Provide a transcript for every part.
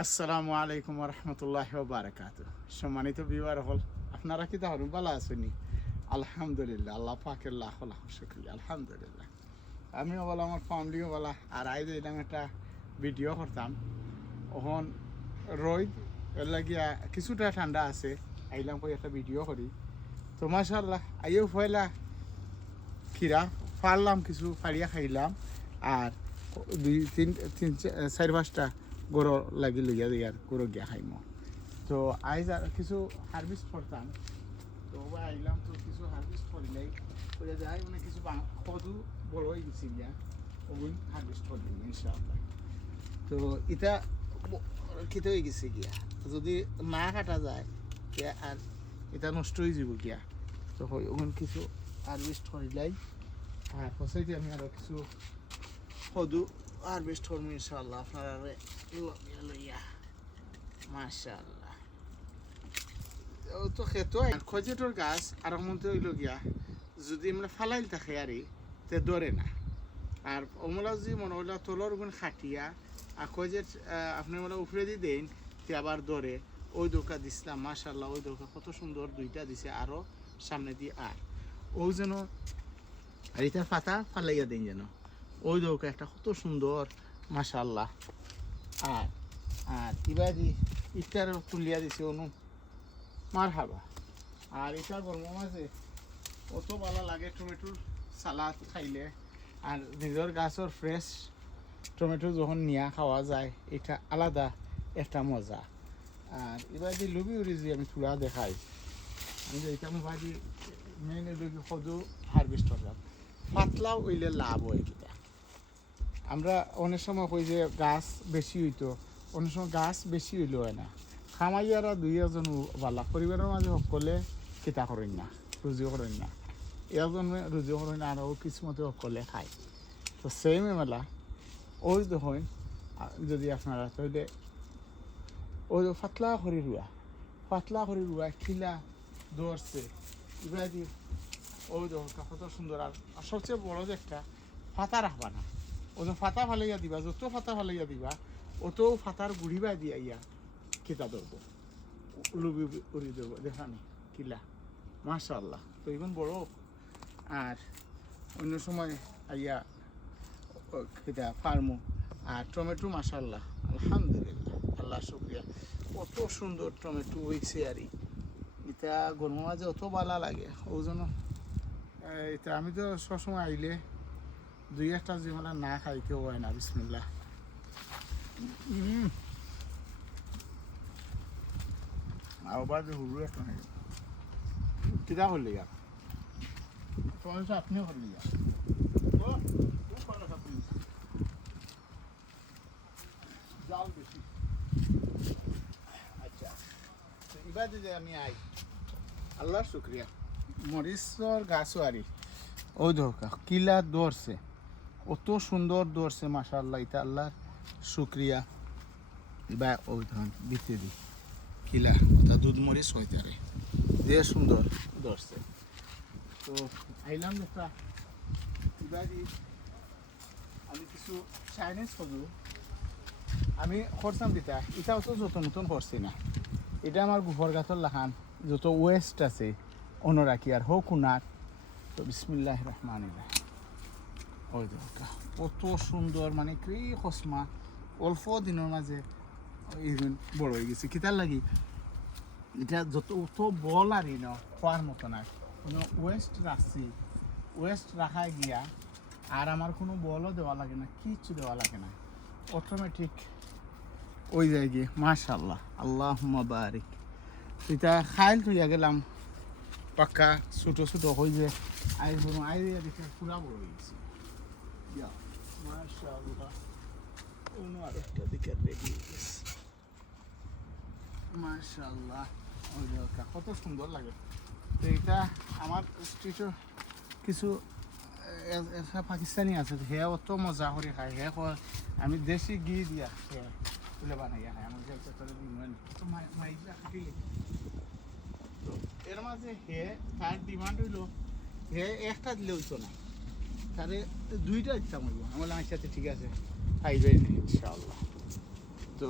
আসসালামু আলাইকুম রহমতুল্লাহ বারাকাত। সম্মানিত ভিউয়ার হল, আপনারা কি তাহলে ভালো আছেন? আলহামদুলিল্লাহ, আল্লাহ পাকের লাখ লাখ শুকরিয়া। আলহামদুলিল্লাহ, আমিও বলা, আমার ফ্যামিলিও বলা। আর আই দিলাম একটা ভিডিও করতাম, ওখন রোদ এর লাগিয়া কিছুটা ঠান্ডা আছে, আইলাম কই একটা ভিডিও করি। তো মাশাআল্লাহ, আইও পয়লা খিরা ফাড়লাম, কিছু ফাড়িয়া খাইলাম। আর দুই তিন তিন চার পাঁচটা গরু লাগি লইয়া দিই, আর গরু গিয়া খাইমো। তো আইজ আর কিছু হারভেস্ট করতাম, তো আইলাম। তো কিছু হারভেস্ট করিলাই করে যাই, মানে কিছু সদু বড় হয়ে গেছি গিয়া, ওগুন হারভেস্ট করি ইনশাআল্লাহ। তো এটা খেতে হয়ে গেছে গিয়া, যদি না কাটা যায় আর এটা নষ্ট হয়ে যাব গিয়া। তো ওগুন কিছু হারভেস্ট করিলাই, আর হচ্ছে আমি আরো কিছু সদু হারভেস্ট করবো ইনশাআল্লাহ আপনারা লইয়া লইয়া। মাশাআল্লাহ, তো খেতো খজেটোর গাছ আর মধ্যে হইল গিয়া, যদি আমরা ফালাইল থাকে আরে তে ধরে না। আর ওমলা যদি মনে হইল তলর গুণ খাটিয়া আর খজেট আপনি মানে উপরে দিয়ে দেন, তে আবার ধরে। ওই দোকা দিছিলাম, মাশাআল্লাহ, ওই দোকা কত সুন্দর দুইটা দিছে, আরো সামনে দিয়ে। আর ও যেন আর এটা পাতা ফালাইয়া দেন যেন, ওই দোকা একটা কত সুন্দর, মাশাআল্লাহ। আর আর ইবাদি ইটার তুলিয়া দিছে অনু, মার হাবা। আর এটা গরম মাঝে অত ভালো লাগে টমেটোর সালাদ খাইলে, আর নিজের গাছের ফ্রেশ টমেটো যখন নিয়া খাওয়া যায়, এটা আলাদা একটা মজা। আর এবার যে লুবি উড়ি যে আমি তুলা দেখাই, আমি যে এটা বাড়ি মেইন লুবি সদু হারভেস্ট করলাম। পাতলাও হইলে লাভ হয়। এটা আমরা অনেক সময় কই যে গাছ বেশি হইতো, অনেক সময় গাছ বেশি হইলে হয় না। খামাইয়ারা দুই এজন বালা পরিবারের মাঝে সকলে কিতা করেন না, রুজিও করেন না। এজন রুজিও করেন না, আরও কিসমতে সকলে খায়। তো সেম মেলা ওই দেখুন, যদি আপনারা তাহলে ওই পাতলা করে রুয়া খিলা দৌড়ছে ইবাদি। ওই দেখুন কত সুন্দর। আর সবচেয়ে বড় যে একটা ফাতা রাখবা না, ওই ফাতা ফালাইয়া দিবা, যত ফাতা ফালাইয়া দিবা অত ফাতার গুড়িবা দিয়া ইয়া কিতা ধরবো, লুবি উড়ি দেবো। দেখানি কিলা, মাশাআল্লাহ। তো এখন বড়। আর অন্য সময় আইয়া কিতা ফার্মু। আর টমেটো মাশাআল্লাহ, আলহামদুলিল্লাহ, আল্লাহ শুকরিয়া, কত সুন্দর টমেটো হয়েছে। আর এটা গরম মাঝে অত ভালো লাগে। ওই জন্য এটা আমি তো সবসময় আইলে দুই একটা জীবনে না খাইতে হয় না। বিসমিল্লাহ। আবার যে হুড়ু একটা কিতা করলি আর তোমার আপনিও করলি আর জাল বেশি। আচ্ছা, এবার যে আমি আই, আল্লাহর শুক্রিয়া, মরিচর গাছও আরি ওই দরকার কিলা দৌড়ছে, অত সুন্দর দৌড়ছে মাশাআল্লাহ। এটা আল্লাহর শুক্রিয়া। এবার ওই ধরুন দিতে দিই কিলা ওটা দুধ মরিচ হইতে আরে যে সুন্দর দৌড়ছে। তো আইলাম একটা এবারই আমি কিছু চাইনিজ সবু আমি করতাম দিতা। এটাও তো যত নতুন করছি না, এটা আমার গোবর গাছর লাখান যত ওয়েস্ট আছে অনরাকি আর হোক কুনার। তো বিসমিল্লাহ রহমান ওই দেখা কত সুন্দর, মানে কি কসমা অল্প দিনের মাঝে বড় হয়ে গেছে। কিতার লাগি এটা যত অত বল আর খোয়ার মতো না, কোনো ওয়েস্ট রাখছি, ওয়েস্ট রাখায় গিয়া আর আমার কোনো বলও দেওয়া লাগে না, কিচ্ছু দেওয়া লাগে না, অটোমেটিক ওই যায় গিয়ে। মাশাআল্লাহ, আল্লাহুম্মা বারিক। এটা খাইল তুইয়া গেলাম পাক্কা ছোটো ছোটো হয়ে যে আই দেখে পুরা বড় হয়ে গেছে। মাশাআল্লাহ, অন্য আরেকটা দিকে রেডি হয়ে গেছে। মাশাআল্লাহ, ওই দেখা কত সুন্দর লাগে। তো এটা আমার স্ট্রিটও কিছু পাকিস্তানি আছে, হে অত মজা করে খায়। হে আমি দেশি ঘি দিয়া হে তুলে বানাইয়া খাই, আমার খাটিলে। তো এর মাঝে হে তার ডিমান্ড হইল, হে একটা দিলে হইতো না, তাহলে দুইটা ইচ্ছা করবো। আমার আমার সাথে ঠিক আছে খাইবে ইনশাআল্লাহ। তো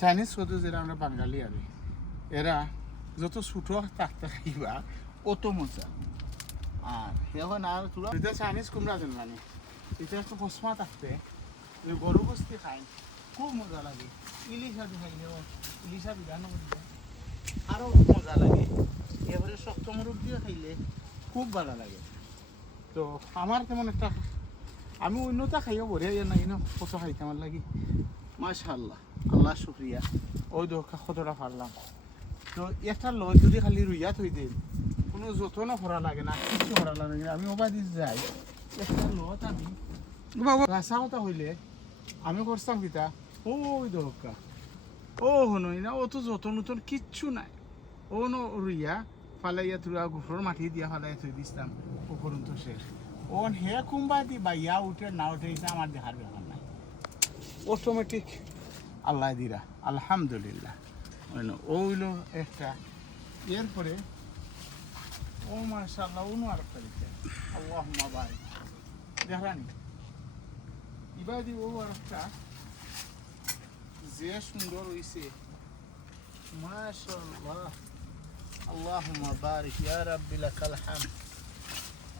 চাইনিজ কত যেটা আমরা বাঙালি আর এরা যত ছোটো থাকতে খাইবা অত মজা আর এখন আর তোরা এটা চাইনিজ কুমড়া দেন মানে এটা একটু কসমা থাকতে গরু বস্তি খাই খুব মজা লাগে ইলিশা খাইলেও ইলিশা বিধান আরও মজা লাগে এবারে শক্ত মুরগ দিয়ে খাইলে খুব ভালো লাগে তো আমার তেমন একটা আমি অন্যটা খাইও বড়িয়া ইয়ে নাই না কত খাইতে আমার লাগি মাশাআল্লাহ আল্লাহ শুক্রিয়া ওই দোকা কতটা পারলাম তো একটা লজ যদি খালি রুইয়া থই দিন কোনো যত্ন করা লাগে না কিছু করা লাগে না আমি ওবা দিস যাই একটা লত আমি রাসা কথা হইলে আমি করতাম কিতা ওই দোকা ও হনই না ও তো যত্ন নতুন কিচ্ছু নাই ও ন রুইয়া ফালাইয়া তুরা গুফর মাটি দিয়া ফালাইয়া থই দিতাম উপরন্ত শেষ ওন হে কুম্বা দি বাইয়া উঠে না উঠে এটা আমার দেখার ব্যাপার নাই অটোমেটিক আল্লাহ দিরা আলহামদুলিল্লাহ ওইলো একটা এরপরে ও মাশাআল্লাহ উনো আর একটা আল্লাহুম্মা বারিক দেখানি ইবাদি ও আর একটা যে সুন্দর হইছে মাশাআল্লাহ আল্লাহুম্মা বারিক ইয়া রাব্বি লাকাল হামদ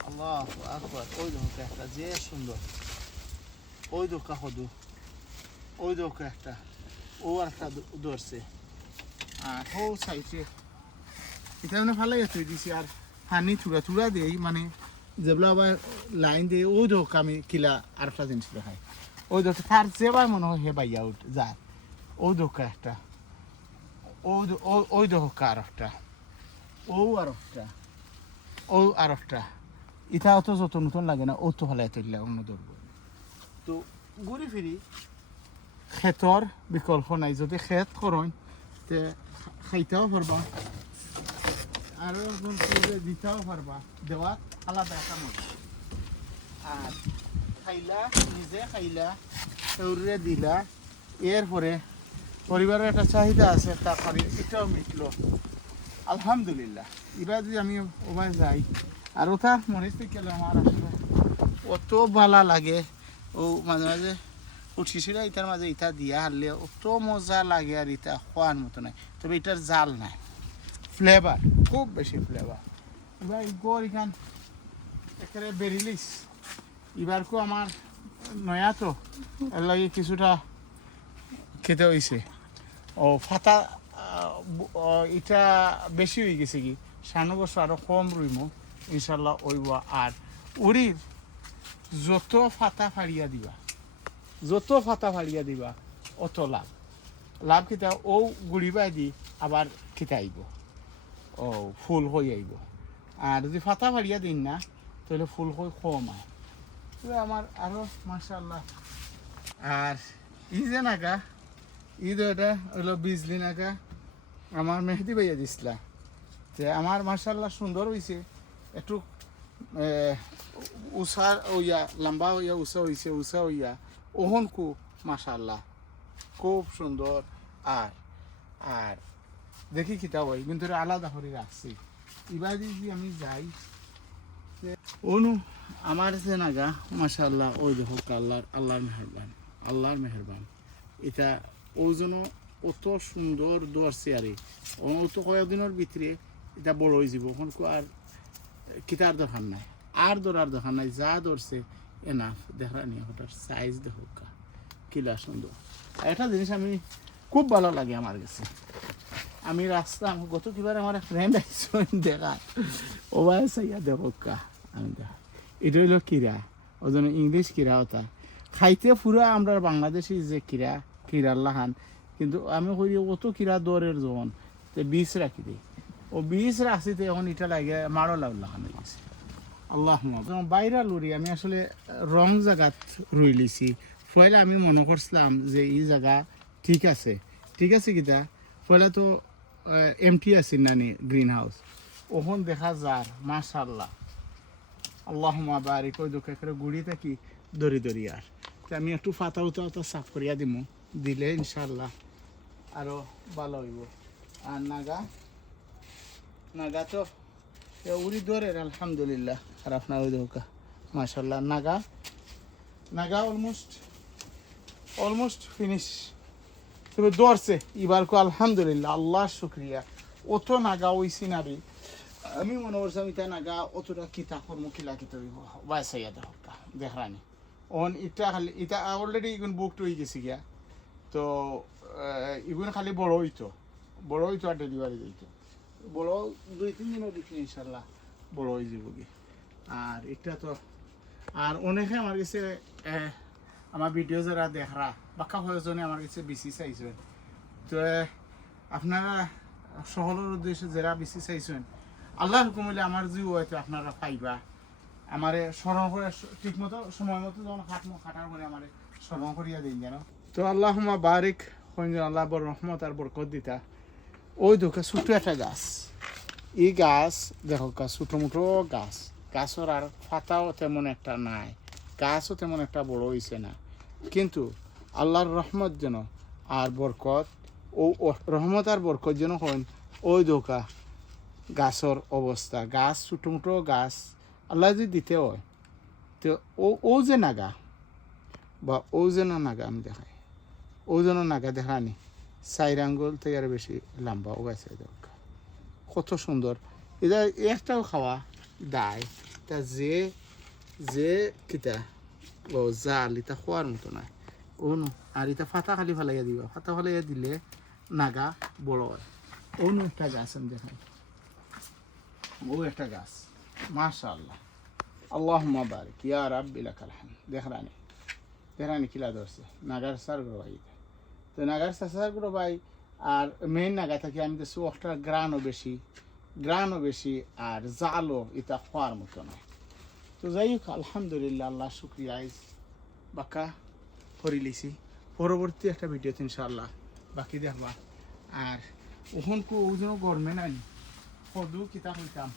আল্লাহু আকবার ওই দেখো একটা যে সুন্দর ওই দোকা হদু ওই দোকা একটা ও আর একটা ধরছে আর ও সাইডে এটা মানে ভালো তুই দিছি আর হানি থুড়া থুড়া দেই মানে যেগুলো আবার লাইন দিয়ে ওই দোকা আমি কিলা আর একটা জিনিস দেখাই ওই দোকা তার যেবার মনে হয় হে বাইয়া উঠ যায় ওই দোকা একটা ওই দোকা আর একটা ও আর একটা ও আর একটা এটা অত যত নতুন লাগে না ও তো হলাই তুললে অন্য ধরবো তো ঘুরি ফিরি ক্ষেতর বিকল্প নাই যদি ক্ষেত করেন তে খাইতেও পারবা আরও দিতেও পারবা দেওয়া আলাদা একটা মজা আর খাইলা নিজে খাইলা শরীরে দিলা এরপরে পরিবারের একটা চাহিদা আছে তা খাবি এটাও মিটলো আলহামদুলিল্লাহ এবার যদি আমি ওভাবে যাই আর ওটা মনে থেকে আমার আসলে অত ভালো লাগে ও মাঝে মাঝে উঠিছিল এটার মাঝে ইটা দিয়া হারলে অত মজা লাগে আর ইটা খোয়ার মতো নাই তবে এটার জাল নাই ফ্লেভার খুব বেশি ফ্লেভার এবার গড় এখান একেবারে বেরিলিস এবারকো আমার নয়া তো এর লাগে কিছুটা খেতে হয়েছে ও ফাটা এটা বেশি হয়ে গেছে কি ৯৭ বছর আরও কম রইম ইনশাল্লাহ ওইব আর উড়ির যত ফাটা ফাড়িয়া দিবা অত লাভ লাভ কিতা ও গুড়িবাই দি আবার খেতে আইব ও ফুল হয়ে আইব আর যদি ফাটা ফাড়িয়া দিন না তাহলে ফুল হয়ে কম হয় আমার আরও মাশাআল্লাহ আর ই যে নাগা ঈদ এটা হইলো বিজলি নাগা আমার মেহেদি ভাইয়া দিছিলা যে আমার মাশাআল্লাহ সুন্দর হয়েছে একটু উষার ওইয়া লম্বা হইয়া উষা হইয়া ওহন কু মাশাআল্লাহ খুব সুন্দর আর আর দেখি কিতা হয় কিন্তু আলাদা করে রাখছি এবার যদি আমি যাই অনু আমার যে নাগা মাশাআল্লাহ ওই দেখো আল্লাহর মেহরবান এটা ওই জন্য অত সুন্দর ধরছে আরে অত কয়েকদিনের ভিতরে এটা বড় হয়ে যাব এখন আর কিতার দরকার নাই আর ধরার দরকার নাই যা ধরছে এনাফ দেখা নিয়ে ওটার সাইজ দেখো কিলা সুন্দর একটা জিনিস আমি খুব ভালো লাগে আমার কাছে আমি রাস্তা গত কিবার আমার ফ্রেন্ড আইসন দেখা ও ভাই সাইয়া দেখো আমি দেখা এটা হইল কিরা ওই জন্য ইংলিশ কিরা ওটা খাইতে পুরা আমরা বাংলাদেশি যে কিরার লাহান কিন্তু আমি কই অত কিরা দরের যখন বীজ রাখি দিই ও বীজ রাখছিতে এখন এটা লাগে মারো লাহান হয়ে গেছে আল্লাহ বাইরা লুরি আমি আসলে রং জায়গাত রুই লিছি পয়লা আমি মনে করছিলাম যে এই জায়গা ঠিক আছে কিতা পয়লা তো এমটি আছে নানি গ্রিন হাউস ওখান দেখা যার মাশাআল্লাহ আল্লাহুম্মা বারিক ওই দোকা করে গুড়ি থাকি দরি আর আমি একটু ফাতা উতা সাফ করিয়া দিমু দিলে ইনশাল্লাহ আরো ভালো হইব আর নাগা তো উড়ি দরের আলহামদুলিল্লাহ আর আপনার ওই দোকা মাশাআল্লাহ নাগা অলমোস্ট ফিনিশ তবে ধরছে এবার কো আলহামদুলিল্লাহ, আল্লাহ শুক্রিয়া। অত নাগা ওই সিনারি আমি মনে করছিলাম এটা নাগা অতটা কিতা কর্ম কিলা কিতা বাসাইয়া দেখানি অন এটা খালি এটা অলরেডি ইগুন বুকড হয়ে গেছি গিয়া। তো ইগুন খালি বড় হইতো আর ডেলিভারি দিত বড় 2-3 দিনের দিকে ইনশাল্লাহ বড় হয়ে যাব কি। আর এটা তো আর অনেকে আমার কাছে আমার ভিডিও যারা দেখরা বাক্কা হয়েজনে আমার কাছে বেশি চাইছেন। তো আপনারা সকলের উদ্দেশ্যে যারা বেশি চাইছেন আল্লাহ হুকুম হইলে আমার জিও হয়তো আপনারা পাইবা। আমার স্মরণ করে ঠিকমতো সময় মতো যখন খাটার করে আমার স্মরণ করিয়া দিন যেন। তো আল্লাহ বারিক হইন আল্লাহ বড় রহমত আর বরকত দিতা। ওই দেখো ছোট একটা গাছ, এই গাছ দেখো ছোটো মোটো গাছ, গাছের আর পাতাও তেমন একটা নাই, গাছও তেমন একটা বড় হয়েছে না, কিন্তু আল্লাহর রহমত যেন আর বরকত ও রহমত আর বরকত যেন হন ওই দোকা গাছের অবস্থা। গাছ ছোটো মোটো গাছ আল্লাহ যদি দিতে হয় তো ও যে নাগা বা ও যেন নাগা আমি দেখাই, ও যেন নাগা দেখানি 4 আঙ্গুল থেকে আর বেশি লম্বা ও গাছে দরকার, কত সুন্দর। এটা একটাও খাওয়া দায় তা যে যে কিতা ও জাল এটা খোয়ার মতো নয়। ও নো আর এটা ফাতা খালি ফেলাইয়া দিবা, ফাতা ফেলাইয়া দিলে নাগা বড় হয়। ও নো একটা গাছ আমি দেখাই, ও একটা গাছ মাশাআল্লাহ আল্লাহুম্মা বারিক ইয়া রাব্বি লাকাল হামদ। দেখরানি কিলা ধরছে নাগার সার গো ভাই। তো নাগার সার গো ভাই আর মেইন নাগা থাকি আমি দেখছি ওটা গ্রানও বেশি আর জালও এটা খোয়ার মতো নয়। তো যাই হোক আলহামদুলিল্লাহ, আল্লাহ শুক্রিয়া আইজ বাক্কা করে লিছি। পরবর্তী একটা ভিডিওতে ইনশাআল্লাহ বাকি দেখবা। আর ওখান কো ওজন গরমে নাই সদু কিতা হইতাম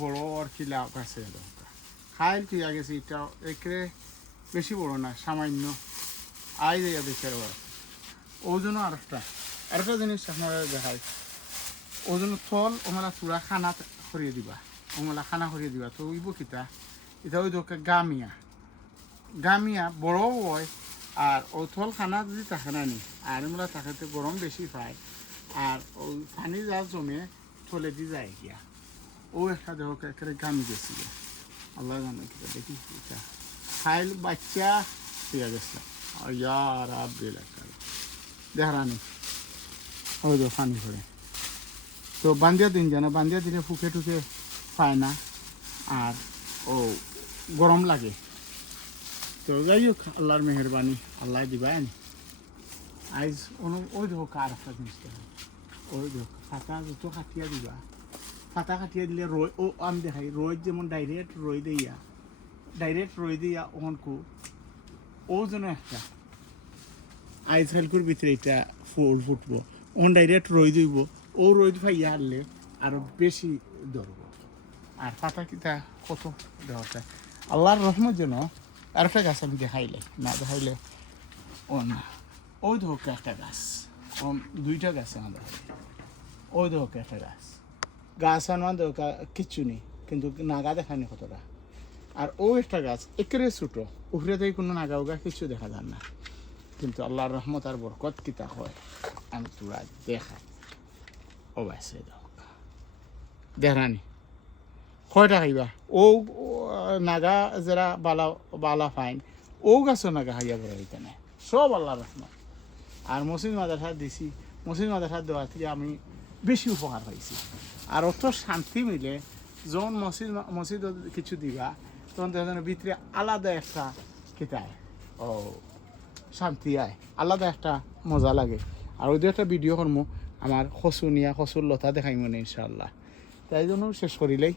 বড় আর কিলা গাছে খাইল তুই গেছি এটা একরে বেশি বড় না সামান্য আই যাইয়া দেখে ওজন আরেকটা জিনিস আপনারা দেখাই। ওজন থল ওমেলা চূড়া খানা করিয়ে দিবা, ওমেলা খানা করিয়ে দিবা। তো ওইব কিতা এটা ওই দোকে গামিয়া বড়ও হয় আর ও থল খানা যদি থাকে না নি আর ওমেলা তাকে গরম বেশি পায় আর ওই পানি যা জমে থলে দি যায় গিয়া। ও একটা দেহ একেবারে গামি গেছি গিয়া, আল্লাহ জানে কিতা দেখি এটা খাইল বাচ্চা হইয়া গেছে ইয়ার আব্দুল দেখানি ওই তো পানি করে। তো বান্ধিয়া দিন যেন বান্ধিয়া দিলে ফুকে টুকে পায় না আর ও গরম লাগে। তো যাই হোক আল্লাহর মেহরবানি আল্লাহ দিবা আইজ ওই দেখো কার একটা জিনিস ওই দেখো ফাতা যত কাটিয়া দিবা, ফাতা কাটিয়া দিলে রই ও আমি দেখাই রই যেমন ডাইরেক্ট রই দিয়া ওখানকু ও যেন একটা আইজ খালকুর ভিতরে এটা ফুল ফুটবো ওখান ডাইরেক্ট রই দিব, ও রোদ ফাইয়া হারলে আরো বেশি ধরবো। আর পাতা কিতা কত দেওয়াটা আল্লাহর রহমত যেন। আর একটা গাছ আমি দেখাইলে না দেখাইলে ও না ওই ধোক একটা গাছ, ও 2টা গাছ আমাদের ওই ধোক একটা গাছ আমাদের কিচ্ছু নেই কিন্তু নাগা দেখানি কতটা। আর ও একটা গাছ একেবারে ছোটো উপরে থেকে কোনো নাগা উগা কিছু দেখা যান না, কিন্তু আল্লাহর রহমত আর বরকত কিতা হয় আমি তোরা দেখাই। ও বাইসে দেখানি কয়টা খাইবা ও নাগা যারা বালা ফাইন ও গাছও নাগা খাইয়া বড় হইতে নাই, সব আল্লাহর রহমত। আর মসজিদ মাদ্রাসা দিছি, মসজিদ মাদ্রাসা দেওয়া থেকে আমি বেশি উপকার পাইছি। আর অত শান্তি মিলে যখন মসজিদ কিছু দিবা তখন দেখেন ভিতরে আলাদা একটা কিতায় ও শান্তি আয়, আলাদা একটা মজা লাগে। আর ওই একটা ভিডিও করবো আমার খসুর লতা দেখাই মনে ইনশাআল্লাহ। তাই জন্য শেষ করিলেই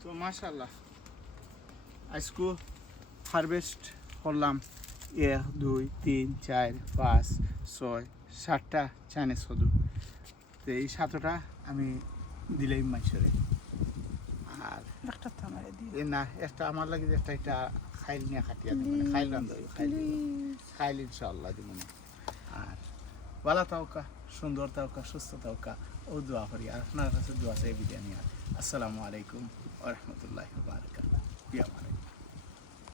তো মাশাআল্লাহ আজকে হারভেস্ট করলাম 1 2 3 4 5 6 7টা চাইনিজ সদু। তো এই 7টা আমি দিলেই মাইসরে আর না একটা আমার লাগে যে একটা খাইল নিয়ে খাটিয়া দিব খাইল খাইল ইনশাআল্লাহ দিব। আর ভালো থাকা, সুন্দর থাকা, সুস্থ থাকা, ও দোয়া করি আর আপনার কাছে দোয়া চাই বিদায় নিয়ে। আসসালামু আলাইকুম ওয়া রাহমাতুল্লাহি ওয়া বারাকাতুহু।